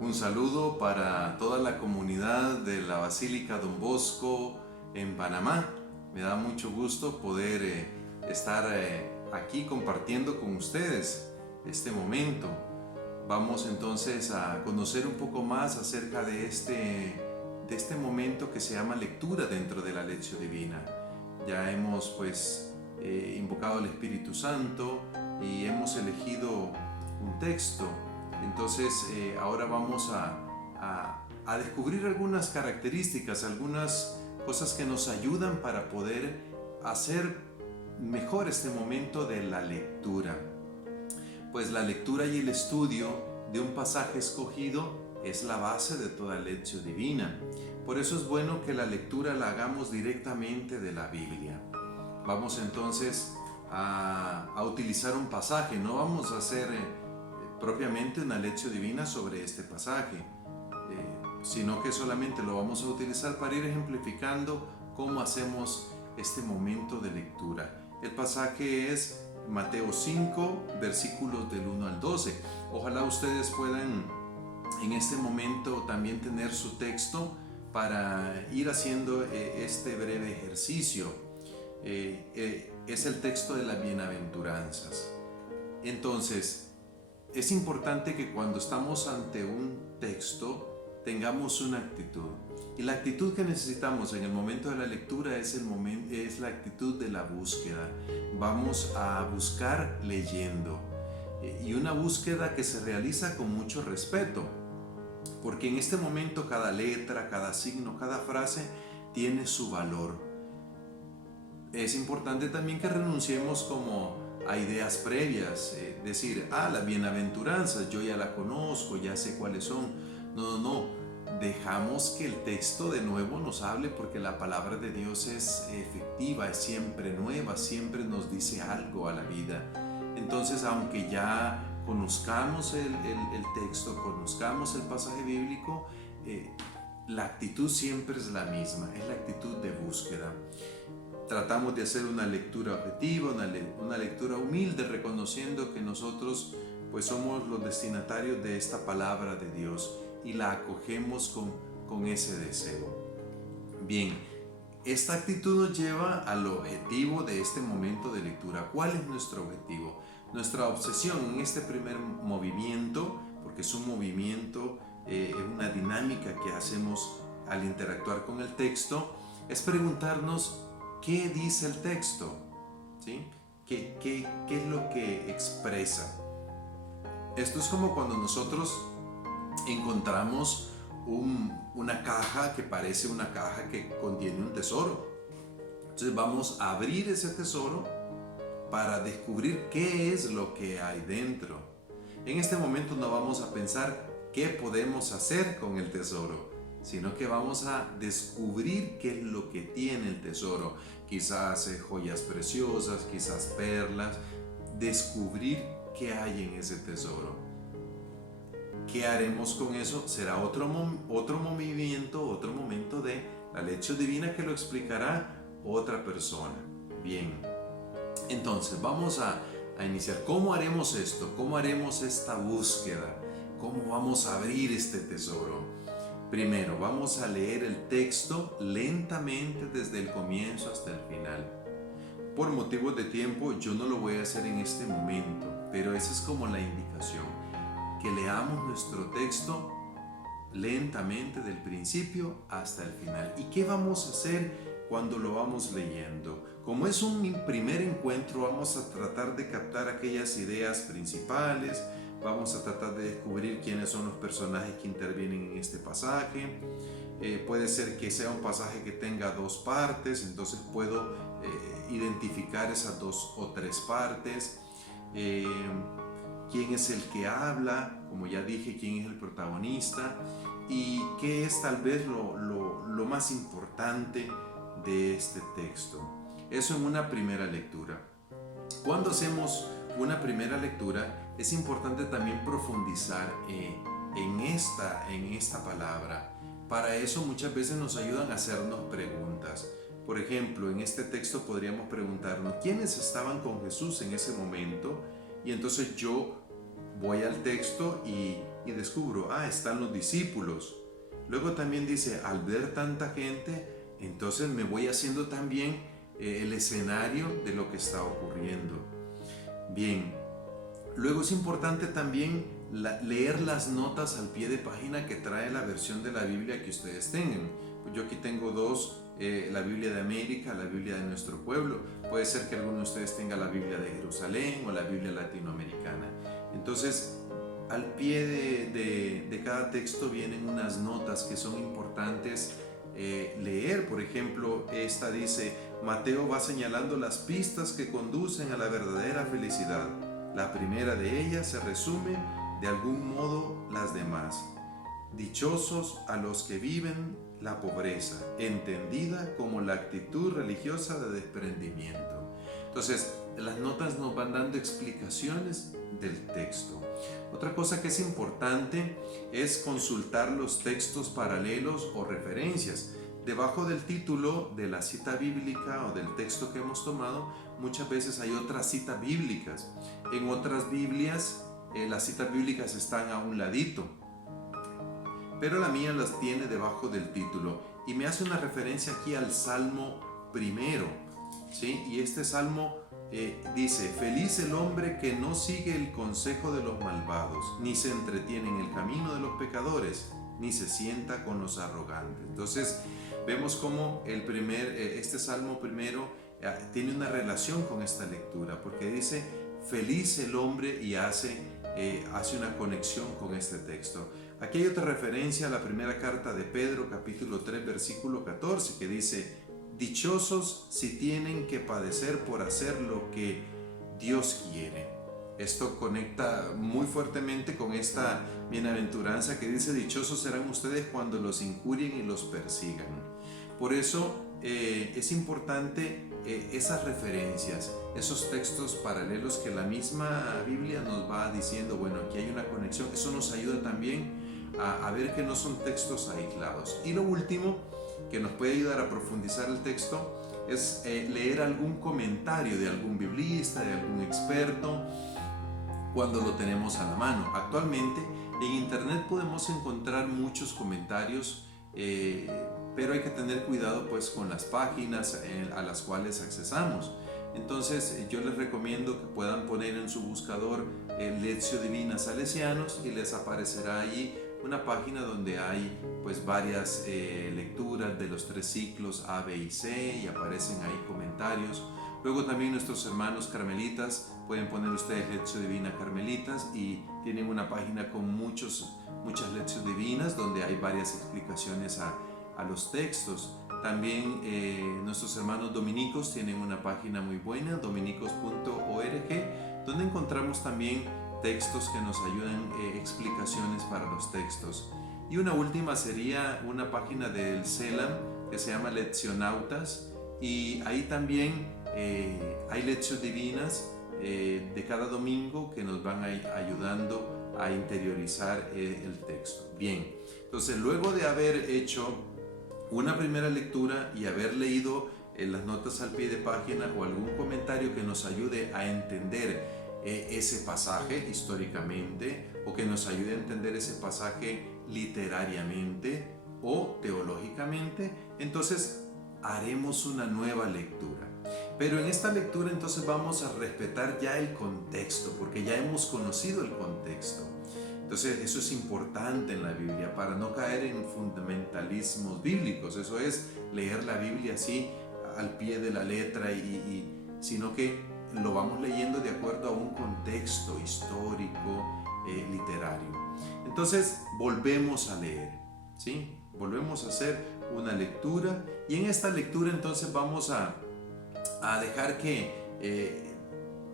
Un saludo para toda la comunidad de la Basílica Don Bosco en Panamá. Me da mucho gusto poder estar aquí compartiendo con ustedes este momento. Vamos entonces a conocer un poco más acerca de este momento que se llama lectura dentro de la Lectio Divina. Ya hemos invocado al Espíritu Santo y hemos elegido un texto. Entonces ahora vamos a descubrir algunas características, algunas cosas que nos ayudan para poder hacer mejor este momento de la lectura. Pues la lectura y el estudio de un pasaje escogido es la base de toda Lectio Divina. Por eso es bueno que la lectura la hagamos directamente de la Biblia. Vamos entonces a utilizar un pasaje, no vamos a hacer propiamente una Lectio Divina sobre este pasaje, sino que solamente lo vamos a utilizar para ir ejemplificando cómo hacemos este momento de lectura. El pasaje es Mateo 5, versículos del 1 al 12. Ojalá ustedes puedan en este momento también tener su texto para ir haciendo este breve ejercicio. Es el texto de las bienaventuranzas. Entonces, es importante que cuando estamos ante un texto tengamos una actitud. Y la actitud que necesitamos en el momento de la lectura es la actitud de la búsqueda. Vamos a buscar leyendo. Y una búsqueda que se realiza con mucho respeto. Porque en este momento cada letra, cada signo, cada frase tiene su valor. Es importante también que renunciemos como a ideas previas, decir, las bienaventuranzas, yo ya la conozco, ya sé cuáles son. No. Dejamos que el texto de nuevo nos hable, porque la palabra de Dios es efectiva, es siempre nueva, siempre nos dice algo a la vida. Entonces, aunque ya conozcamos el texto, conozcamos el pasaje bíblico, la actitud siempre es la misma, es la actitud de búsqueda. Tratamos de hacer una lectura objetiva, una lectura humilde, reconociendo que nosotros somos los destinatarios de esta palabra de Dios y la acogemos con ese deseo. Bien, esta actitud nos lleva al objetivo de este momento de lectura. ¿Cuál es nuestro objetivo? Nuestra obsesión en este primer movimiento, porque es un movimiento, es una dinámica que hacemos al interactuar con el texto, es preguntarnos ¿qué dice el texto? ¿Sí? ¿Qué es lo que expresa? Esto es como cuando nosotros encontramos una caja que parece una caja que contiene un tesoro. Entonces vamos a abrir ese tesoro para descubrir qué es lo que hay dentro. En este momento no vamos a pensar qué podemos hacer con el tesoro, sino que vamos a descubrir qué es lo que tiene el tesoro. Quizás joyas preciosas, quizás perlas. Descubrir qué hay en ese tesoro. ¿Qué haremos con eso? Será otro movimiento, otro momento de la Lectio Divina que lo explicará otra persona. Bien, entonces vamos a iniciar. ¿Cómo haremos esto? ¿Cómo haremos esta búsqueda? ¿Cómo vamos a abrir este tesoro? Primero, vamos a leer el texto lentamente desde el comienzo hasta el final. Por motivos de tiempo, yo no lo voy a hacer en este momento, pero esa es como la indicación. Que leamos nuestro texto lentamente del principio hasta el final. ¿Y qué vamos a hacer cuando lo vamos leyendo? Como es un primer encuentro, vamos a tratar de captar aquellas ideas principales. Vamos a tratar de descubrir quiénes son los personajes que intervienen en este pasaje. Puede ser que sea un pasaje que tenga dos partes, entonces puedo identificar esas dos o tres partes. Quién es el que habla, como ya dije, quién es el protagonista y qué es tal vez lo más importante de este texto. Eso en una primera lectura. Cuando hacemos una primera lectura, es importante también profundizar en esta palabra. Para eso muchas veces nos ayudan a hacernos preguntas. Por ejemplo, en este texto podríamos preguntarnos ¿quiénes estaban con Jesús en ese momento? Y entonces yo voy al texto y y descubro, están los discípulos. Luego también dice, al ver tanta gente, entonces me voy haciendo también el escenario de lo que está ocurriendo. Bien, luego es importante también leer las notas al pie de página que trae la versión de la Biblia que ustedes tengan. Pues yo aquí tengo dos, la Biblia de América, la Biblia de nuestro pueblo. Puede ser que alguno de ustedes tenga la Biblia de Jerusalén o la Biblia latinoamericana. Entonces, al pie de cada texto vienen unas notas que son importantes leer. Por ejemplo, esta dice, Mateo va señalando las pistas que conducen a la verdadera felicidad. La primera de ellas se resume de algún modo las demás. Dichosos a los que viven la pobreza, entendida como la actitud religiosa de desprendimiento. Entonces, las notas nos van dando explicaciones del texto. Otra cosa que es importante es consultar los textos paralelos o referencias. Debajo del título de la cita bíblica o del texto que hemos tomado, muchas veces hay otras citas bíblicas. En otras Biblias, las citas bíblicas están a un ladito, pero la mía las tiene debajo del título y me hace una referencia aquí al Salmo primero, ¿sí? Y este Salmo dice, feliz el hombre que no sigue el consejo de los malvados, ni se entretiene en el camino de los pecadores, ni se sienta con los arrogantes. Entonces vemos cómo este Salmo primero tiene una relación con esta lectura, porque dice, feliz el hombre, y hace una conexión con este texto. Aquí hay otra referencia a la primera carta de Pedro, capítulo 3, versículo 14, que dice, dichosos si tienen que padecer por hacer lo que Dios quiere. Esto conecta muy fuertemente con esta bienaventuranza que dice, dichosos serán ustedes cuando los injurien y los persigan. Por eso es importante esas referencias, esos textos paralelos que la misma Biblia nos va diciendo, bueno, aquí hay una conexión. Eso nos ayuda también a ver que no son textos aislados. Y lo último que nos puede ayudar a profundizar el texto es leer algún comentario de algún biblista, de algún experto, cuando lo tenemos a la mano. Actualmente en internet podemos encontrar muchos comentarios, pero hay que tener cuidado pues con las páginas a las cuales accesamos. Entonces yo les recomiendo que puedan poner en su buscador Lectio Divina Salesianos y les aparecerá allí una página donde hay pues varias lecturas de los 3 ciclos A, B y C, y aparecen ahí comentarios. Luego también nuestros hermanos carmelitas, pueden poner ustedes Lectio Divina Carmelitas y tienen una página con muchas lecciones divinas donde hay varias explicaciones a los textos. También nuestros hermanos dominicos tienen una página muy buena, dominicos.org, donde encontramos también textos que nos ayudan, explicaciones para los textos. Y una última sería una página del CELAM que se llama Leccionautas, y ahí también hay lecciones divinas de cada domingo que nos van ayudando a interiorizar el texto. Bien, entonces luego de haber hecho una primera lectura y haber leído las notas al pie de página o algún comentario que nos ayude a entender ese pasaje históricamente, o que nos ayude a entender ese pasaje literariamente o teológicamente, entonces haremos una nueva lectura. Pero en esta lectura entonces vamos a respetar ya el contexto, porque ya hemos conocido el contexto. Entonces eso es importante en la Biblia para no caer en fundamentalismos bíblicos. Eso es leer la Biblia así al pie de la letra, sino que lo vamos leyendo de acuerdo a un contexto histórico, literario. Entonces volvemos a leer, ¿sí? Volvemos a hacer una lectura, y en esta lectura entonces vamos a dejar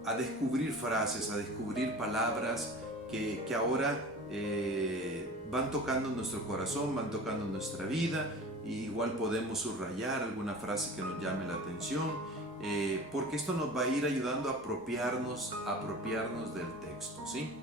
a descubrir frases, a descubrir palabras que ahora van tocando nuestro corazón, van tocando nuestra vida. Y igual podemos subrayar alguna frase que nos llame la atención, porque esto nos va a ir ayudando a apropiarnos del texto, ¿sí?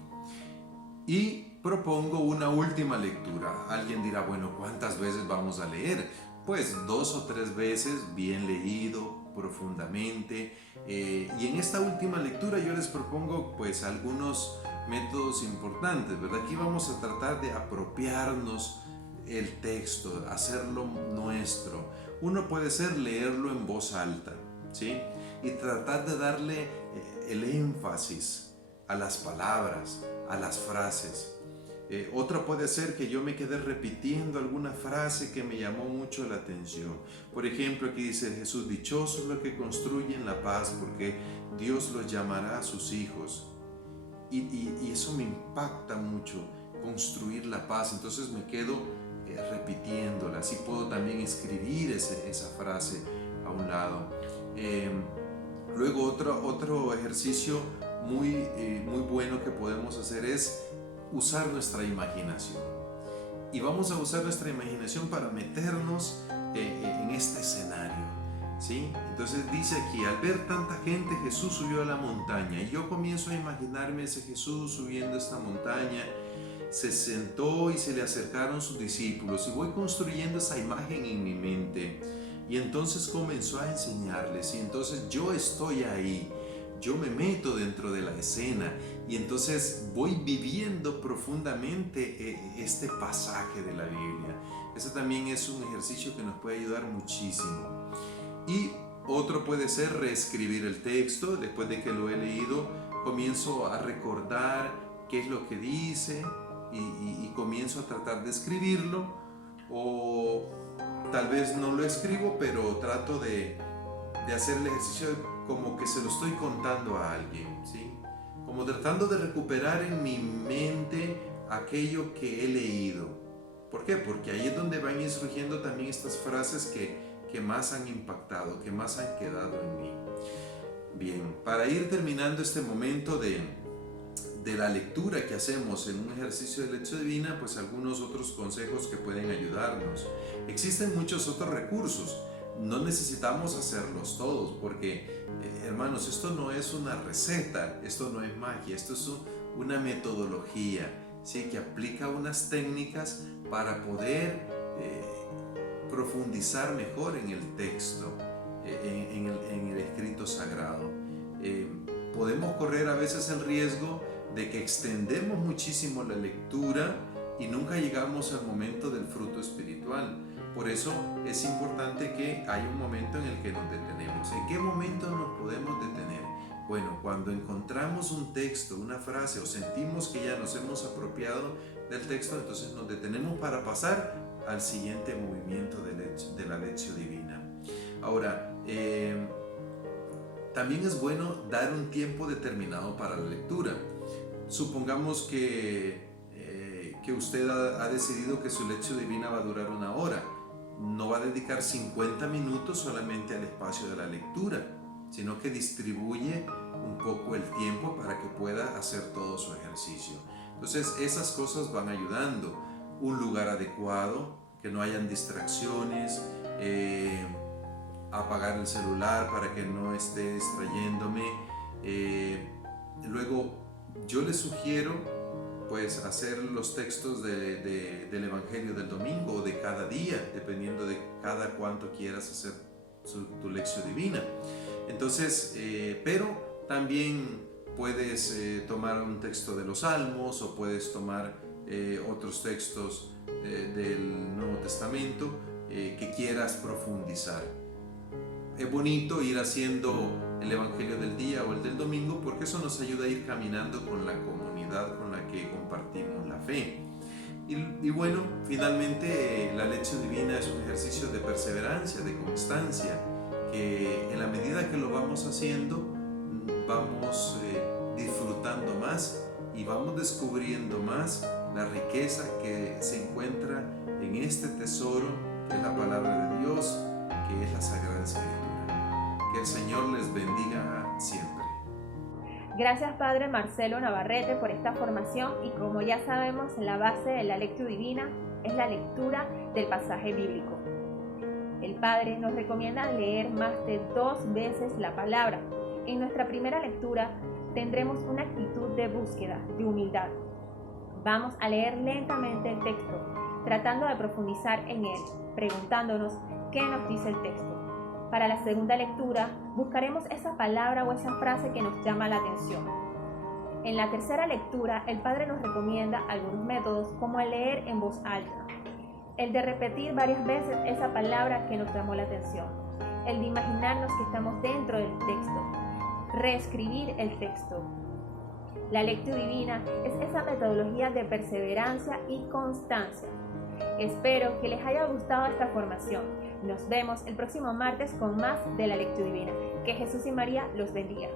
Y propongo una última lectura. Alguien dirá, bueno, ¿cuántas veces vamos a leer? Pues 2 o 3 veces, bien leído, profundamente. Y en esta última lectura yo les propongo pues algunos métodos importantes, ¿verdad? Aquí vamos a tratar de apropiarnos el texto, hacerlo nuestro. Uno puede ser leerlo en voz alta, ¿sí? Y tratar de darle el énfasis a las palabras, a las frases. Otra puede ser que yo me quede repitiendo alguna frase que me llamó mucho la atención. Por ejemplo, aquí dice Jesús: dichosos los que construyen la paz, porque Dios los llamará a sus hijos. Y eso me impacta mucho, construir la paz. Entonces me quedo repitiéndola. Así puedo también escribir esa frase a un lado. Luego otro ejercicio muy bueno que podemos hacer es usar nuestra imaginación. Y vamos a usar nuestra imaginación para meternos en este escenario, ¿sí? Entonces dice aquí: al ver tanta gente, Jesús subió a la montaña. Y yo comienzo a imaginarme ese Jesús subiendo esta montaña. Se sentó y se le acercaron sus discípulos, y voy construyendo esa imagen en mi mente. Y entonces comenzó a enseñarles, y entonces yo estoy ahí. Yo me meto dentro de la escena y entonces voy viviendo profundamente este pasaje de la Biblia. Ese también es un ejercicio que nos puede ayudar muchísimo. Y otro puede ser reescribir el texto. Después de que lo he leído, comienzo a recordar qué es lo que dice y comienzo a tratar de escribirlo. O tal vez no lo escribo, pero trato de hacer el ejercicio como que se lo estoy contando a alguien, ¿sí? Como tratando de recuperar en mi mente aquello que he leído. ¿Por qué? Porque ahí es donde van surgiendo también estas frases que más han impactado, que más han quedado en mí. Bien, para ir terminando este momento de la lectura que hacemos en un ejercicio de lección divina, pues algunos otros consejos que pueden ayudarnos. Existen muchos otros recursos. No necesitamos hacerlos todos, porque hermanos, esto no es una receta, esto no es magia, esto es una metodología, ¿sí? Que aplica unas técnicas para poder profundizar mejor en el texto, en el escrito sagrado. Podemos correr a veces el riesgo de que extendemos muchísimo la lectura y nunca llegamos al momento del fruto espiritual. Por eso es importante que haya un momento en el que nos detenemos. ¿En qué momento nos podemos detener? Bueno, cuando encontramos un texto, una frase, o sentimos que ya nos hemos apropiado del texto, entonces nos detenemos para pasar al siguiente movimiento de la lección divina. Ahora, también es bueno dar un tiempo determinado para la lectura. Supongamos que usted ha decidido que su lección divina va a durar 1 hora. No va a dedicar 50 minutos solamente al espacio de la lectura, sino que distribuye un poco el tiempo para que pueda hacer todo su ejercicio. Entonces esas cosas van ayudando. Un lugar adecuado, que no hayan distracciones, apagar el celular para que no esté distrayéndome. Luego yo les sugiero pues hacer los textos del Evangelio del domingo o de cada día, dependiendo de cada cuánto quieras hacer tu lección divina. Entonces, pero también puedes tomar un texto de los Salmos, o puedes tomar otros textos del Nuevo Testamento que quieras profundizar. Es bonito ir haciendo el Evangelio del día o el del domingo, porque eso nos ayuda a ir caminando con la comunidad con la que compartimos la fe. Y bueno, finalmente la lección divina es un ejercicio de perseverancia, de constancia, que en la medida que lo vamos haciendo, vamos disfrutando más y vamos descubriendo más la riqueza que se encuentra en este tesoro, que es la palabra de Dios, que es la Sagrada Escritura. Que el Señor les bendiga siempre. Gracias, Padre Marcelo Navarrete, por esta formación, y como ya sabemos, la base de la lectura divina es la lectura del pasaje bíblico. El Padre nos recomienda leer más de 2 veces la palabra. En nuestra primera lectura tendremos una actitud de búsqueda, de humildad. Vamos a leer lentamente el texto, tratando de profundizar en él, preguntándonos qué nos dice el texto. Para la segunda lectura, buscaremos esa palabra o esa frase que nos llama la atención. En la tercera lectura, el Padre nos recomienda algunos métodos como el leer en voz alta, el de repetir varias veces esa palabra que nos llamó la atención, el de imaginarnos que estamos dentro del texto, reescribir el texto. La lectura divina es esa metodología de perseverancia y constancia. Espero que les haya gustado esta formación. Nos vemos el próximo martes con más de la lectura divina. Que Jesús y María los bendiga.